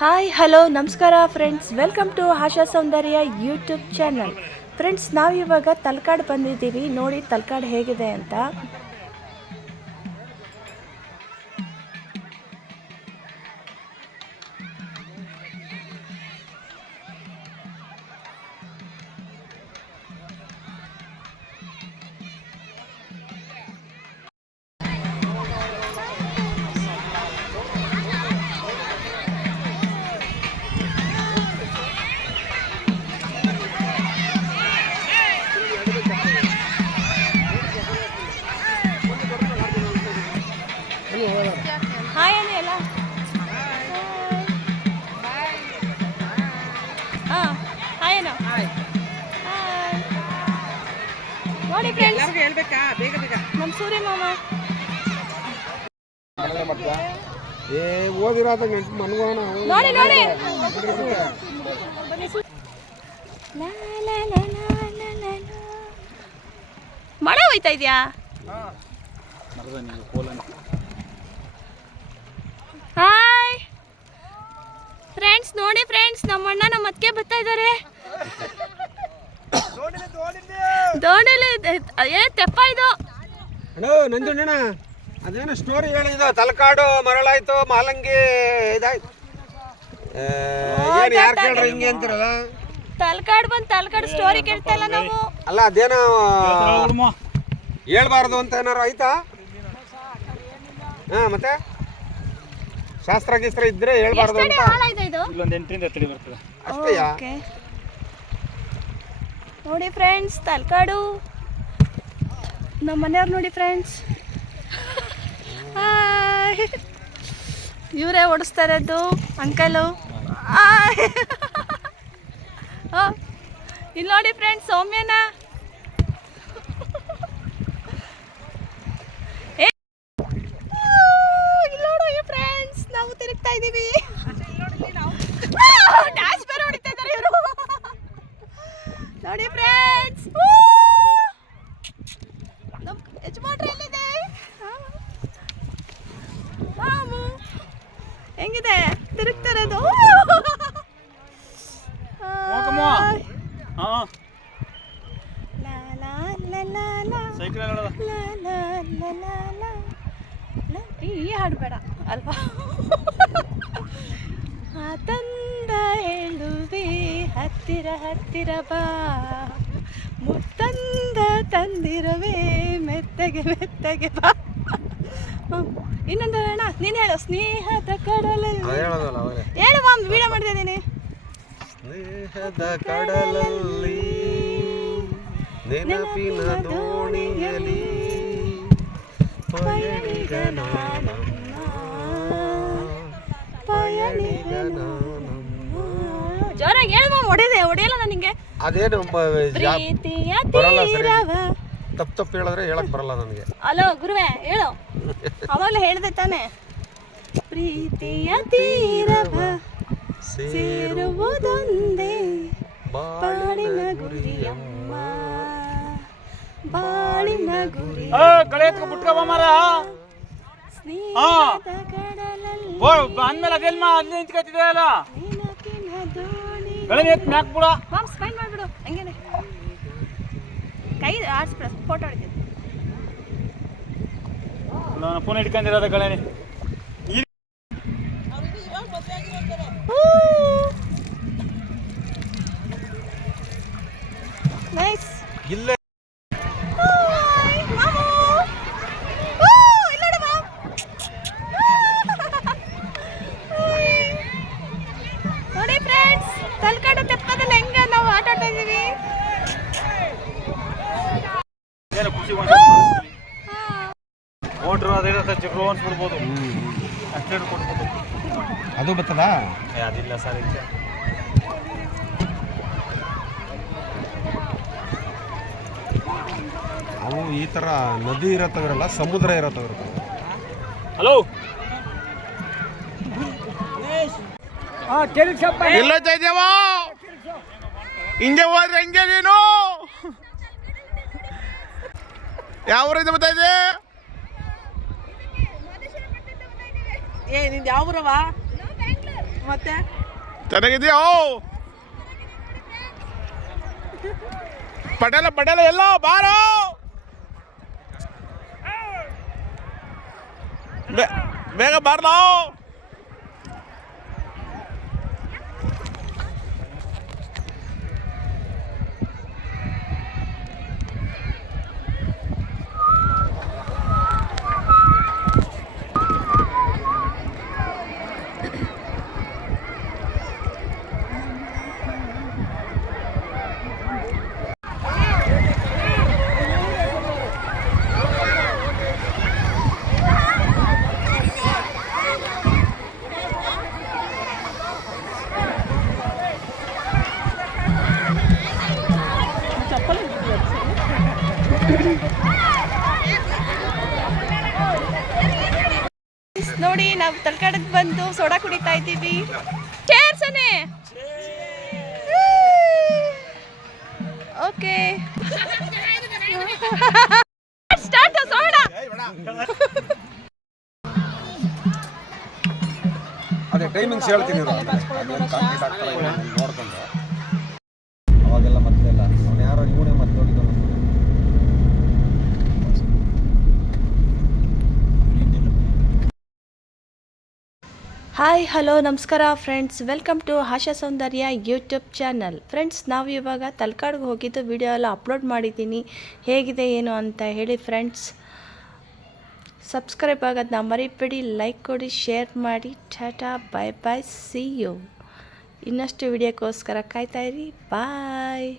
Hi hello ನಮಸ್ಕಾರ friends welcome to Asha Soundarya YouTube channel friends ನಾವು ಇವಾಗ ತಲಕಾಡು ಬಂದಿದ್ದೀವಿ. ನೋಡಿ ತಲಕಾಡು ಹೇಗಿದೆ ಅಂತ. ನೋಡಿ ಫ್ರೆಂಡ್ಸ್ ಹೇಳ್ಬೇಕಾ? ಬೇಗ ಬೇಗ. ನಮ್ಮ ಸೂರ್ಯ ಮಾಮ ಏ ಓದಿರಾದ ನೆನ್ಪು ಮನ್ಗೋಣ ನೋಡಿ ನೋಡಿ. ಮಳೆ ಹೋಯ್ತಾ ಇದೆಯಾ? ಹಾಯ್ ಫ್ರೆಂಡ್ಸ್ ನೋಡಿ ಫ್ರೆಂಡ್ಸ್ ನಮ್ಮಣ್ಣ ನಮ್ಮ ಅತ್ತಿಗೆ ಬರ್ತಾ ಇದ್ದಾರೆ. ಏ ತೆಪ್ಪ ಇದು ಅಣ್ಣ ನಂಜುಣ್ಣಣ್ಣ. ಅದೇನೋ ಸ್ಟೋರಿ ಹೇಳಿದ ತಲಕಾಡು ಮರಳಾಯ್ತು ಮಾಲಂಗಿ ಇದಾಯ್ತು. ಏನ್ ಯಾರು ಕೇಳ್ರಿ ಹಿಂಗೆ. ಅಂತಿರಲ್ಲ? ತಲಕಾಡು ಬಂದು ತಲಕಾಡು ಸ್ಟೋರಿ ಕೇಳ್ತಲ್ಲ ನಾವು. ಅಲ್ಲ ಅದೇನೋ ಹೇಳ್ಬಾರ್ದು ಅಂತ ಏನಾರು ಆಯ್ತಾ? ಹಾ ಮತ್ತೆ? ಶಾಸ್ತ್ರ ಗೀಸ್ತ್ರ ಇದ್ರೆ ಹೇಳ್ಬಾರ್ದು ಅಂತ. ಇಲ್ಲೊಂದು ಎಂಟರಿಂದ ಎತ್ತಡಿ ಬರ್ತದೆ? ಅಷ್ಟೇಯಾ ಓಕೆ. ನೋಡಿ ಫ್ರೆಂಡ್ಸ್ ತಲ್ಕಾಡು. ನಮ್ಮ ಮನೆಯವ್ರು ನೋಡಿ ಫ್ರೆಂಡ್ಸ್ ಇವರೇ ಓಡಿಸ್ತಾ ಇರೋದು ಅಂಕಲು ಇಲ್ಲಿ ನೋಡಿ ಫ್ರೆಂಡ್ಸ್ ಸೌಮ್ಯನ ಏ, ಇಲ್ಲಿ ನೋಡು ಫ್ರೆಂಡ್ಸ್ ನಾವು ತಿರುಗ್ತಾ ಇದ್ದೀವಿ ಡ್ಯಾಶ್ ಬೇರೆ ಹೊಡಿತಾ ಇದ್ದಾರೆ ಇವರು ನೋಡಿ ಫ್ರೆಂಡ್ಸ್ ನಮ್ಮ ಯಜಮಾನ್ರು ಎಲ್ಲಿದೆ ಹಾ. ಮಾಮು ಹೆಂಗಿದೆ ತಿರುಗ್ತಾ ಇರೋದು ಹೋಗಮ್ಮ. ಹಾಂ ಲಾ, ಲಾ, ಲಾ, ಲಾ, ಲಾ. ಸೈಕಲ್ ನೋಡೋದ ಲಾ, ಲಾ, ಲಾ, ಲಾ, ಲಾ. ಲಾ, ಈ ಈ ಹಾಡು ಬೇಡ ಅಲ್ವಾ? ಆ ತಂದ ಹೇಳುವೆ ಹತ್ತಿರ ಹತ್ತಿರ ಬಾ. ಮುತ್ತಂದ ತಂದಿರುವೆ ಮೆತ್ತಗೆ ಮೆತ್ತಗೆ ಬಾ. ಇನ್ನೊಂದು ಹೇಳ ನೀನು ಹೇಳು ಸ್ನೇಹದ ಕಡಲಲ್ಲಿ ಅದ್ ಹೇಳೋದಲ್ಲ ಅವಾಗಲೇ ಹೇಳು ಮಾಮ್ ವಿಡಿಯೋ ಮಾಡ್ತಾ ಇದ್ದೀನಿ ಸ್ನೇಹದ ಕಡಲಲ್ಲಿ ನೆನಪಿನ ದೋಣಿಯಲಿ ಪಯಣಿಗ ನಾನಮ್ಮ ಪಯಣಿಗ ನಾನಮ್ಮ. ಜೋರಾಗಿ ಹೇಳು ಮಾಮ ಹೊಡೆದೆ ಹೊಡೆಯಲ್ಲ ನನಗೆ ಅದೇನು ಪ್ರೀತಿಯ ಬರಲ್ಲ ಸರಿ. ತೀರವ. ತಪ್ಪು ತಪ್ಪು ಹೇಳಿದ್ರೆ ಹೇಳಕ್ ಬರಲ್ಲ ನನಗೆ. ಹಲೋ ಗುರುವೆ ಹೇಳು. ಅವಾಗಲೇ ಹೇಳಿದೆ ತಾನೆ. ಪ್ರೀತಿಯ ತೀರವ. ಸೇರುವುದೊಂದೇ ಬಾಳಿನ ಗುರಿಯಮ್ಮ. ಬಾಳಿನ ಗುರಿ. ಕಳೆ ಎತ್ಕೊ ಬಿಟ್ಕೊ ಮಾರ ಅಂದ್ಮೇಲೆ ಅದೆಲ್ಲ ಅಲ್ಲಿ ನಿಂತ್ಕೊತಿದೆ ಅಲ್ಲ ನೆನಪಿನ ದೋಣಿ. ಕಳೆ ಎತ್ ಮ್ಯಾಕ್ ಬಿಡ. ಮಾಮ್ ಸ್ಮೈಲ್ ಮಾಡ್ಬಿಡು. ಹಂಗೇನೆ. ಕೈ ಆಡ್ಸ್ಬಿಡ ಫೋಟೋ ಹೊಡಿತೀನಿ. ಫೋನ್ ಹಿಡ್ಕೊಂಡಿರೋದ ಕಳೆನಿ. ನೈಸ್ ಇಲ್ಲೇ. ನೋಡು ನೋಡಿ ಫ್ರೆಂಡ್ಸ್ ತಲ್ಕಾಡು ತೆಪ್ಪದಲ್ಲಿ ಹೆಂಗೆ ನಾವು ಆಟ ಆಡ್ತಾ. ಮೋಟ್ರು ಅದಿರುತ್ತೆ ಅನ್ಸ್ಬಿಡ್ಬೋದು. ಅಷ್ಟೇ ಕೊಡ್ಬೋದು. ಅದು ಬರ್ತದಾ? ಏ ಅದಿಲ್ಲ ಸರ್ ಇಲ್ಲ ಅವು ಈ ಥರ ನದಿ ಇರತ್ತವ್ರಲ್ಲ ಸಮುದ್ರ ಇರತ್ತವ್ರ. ಹಲೋ ಹಿಂಗೆ ಹೋದ್ರೆ ಹೆಂಗೆ ನೀನು? ಯಾವ ಊರಿಂದ ಬರ್ತಾ ಇದೆ? ಏ ನಿಂದು ಯಾವ ಊರವ ಮತ್ತೆ? ಚೆನ್ನಾಗಿದ್ಯೋ? ಪಟೇಲ ಪಟೇಲ ಎಲ್ಲ ಬಾರೋ. ಬೇ- ಬೇಗ ಬಾರ್ಲೋ ನೋಡಿ ನಾವು ತಲಕಾಡಕ್ಕೆ ಬಂದು ಸೋಡಾ ಕುಡಿತಾ ಇದ್ದೀವಿ. ಚೇರ್ಸನೆ ಓಕೆ ಸ್ಟಾರ್ಟ್ ಸೋಡಾ ಅದೇ ಟೈಮಿಂಗ್ಸ್ ಹೇಳ್ತೀನಿ ನೋಡ್ಕೊಂಡು. ಹಾಯ್ ಹಲೋ ನಮಸ್ಕಾರ friends welcome to Asha Soundarya YouTube channel friends ನಾವು ಇವಾಗ ತಲಕಾಡ್ಗೆ ಹೋಗಿದ್ದು ವಿಡಿಯೋ ಎಲ್ಲ ಅಪ್ಲೋಡ್ ಮಾಡಿದ್ದೀನಿ. ಹೇಗಿದೆ, ಏನು ಅಂತ ಹೇಳಿ ಫ್ರೆಂಡ್ಸ್ ಸಬ್ಸ್ಕ್ರೈಬ್ ಆಗೋದನ್ನ ಮರಿಬೇಡಿ ಲೈಕ್ ಕೊಡಿ ಶೇರ್ ಮಾಡಿ. Tata bye bye see you ಇನ್ನಷ್ಟು ವಿಡಿಯೋಕ್ಕೋಸ್ಕರ ಕಾಯ್ತಾಯಿರಿ ಬಾಯ್